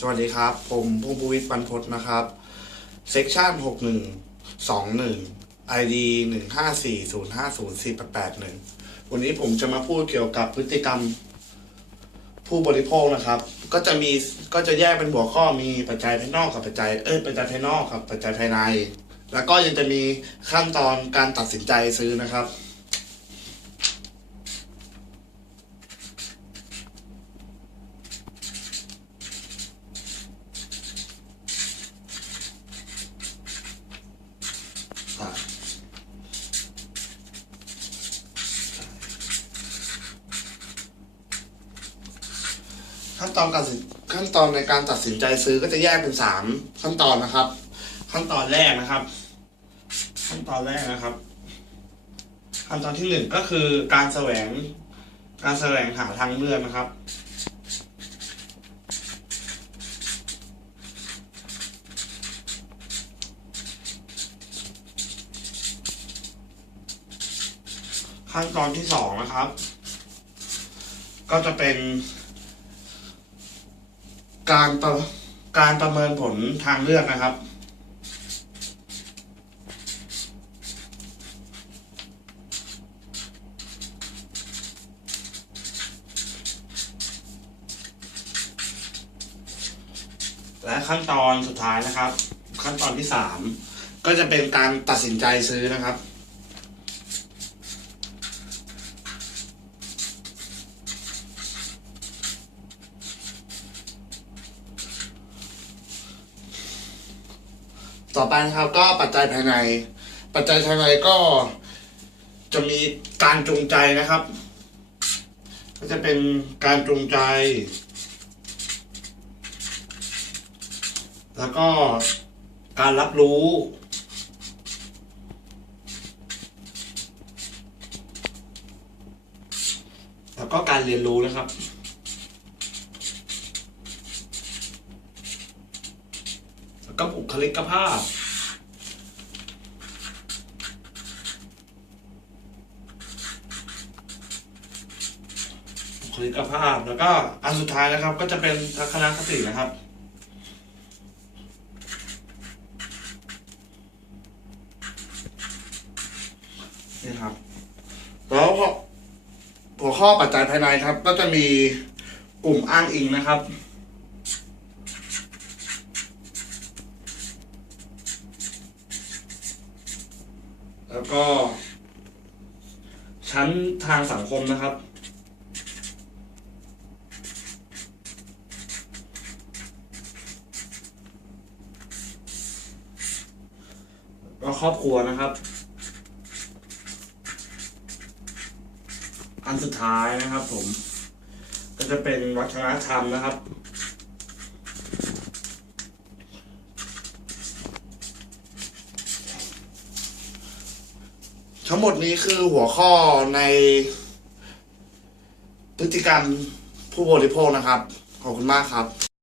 สวัสดีครับ ผมพงภูวิทย์บรรพตนะครับ เซ็กชันหกหนึ่งสองหนึ่ง ID หนึ่งห้าสี่ศูนย์ห้าศูนย์สี่แปดแปดหนึ่งวันนี้ผมจะมาพูดเกี่ยวกับพฤติกรรมผู้บริโภคนะครับ ก็จะมีก็จะแยกเป็นหัวข้อมีปัจจัยภายนอกกับปัจจัยเอ้ยปัจจัยภายนอกกับปัจจัยภายใน แล้วก็ยังจะมีขั้นตอนการตัดสินใจซื้อนะครับ อะขั้นตอนการขั้นตอนในการตัดสินใจซื้อก็จะแยกเป็นสามขั้นตอนนะครับ ขั้นตอนแรกนะครับ ขั้นตอนแรกนะครับ ขั้นตอนที่หนึ่งก็คือการแสวงการแสวงหาทางเลือกนะครับ ขั้นตอนที่สองนะครับ ก็จะเป็น การประการประเมินผลทางเลือกนะครับ และขั้นตอนสุดท้ายนะครับ ขั้นตอนที่สามก็จะเป็นการตัดสินใจซื้อนะครับ ต่อไปนะครับก็ปัจจัยภายใน ปัจจัยภายในก็จะมีการจูงใจนะครับ ก็จะเป็นการจูงใจ แล้วก็การรับรู้ แล้วก็การเรียนรู้นะครับ แล้ว ก็บุคลิกภาพ บุคลิกภาพแล้วก็อันสุดท้ายนะครับก็จะเป็นทัศนคตินะครับนี่ครับแล้วหัวหัวข้อปัจจัยภายในครับ ก็จะมีกลุ่มอ้างอิงนะครับ แล้วก็ ชั้นทางสังคมนะครับ ก็ครอบครัวนะครับ อันสุดท้ายนะครับผม ก็จะเป็นวัฒนธรรมนะครับ ทั้งหมดนี้คือหัวข้อใน พฤติกรรมผู้บริโภคนะครับ ขอบคุณมากครับ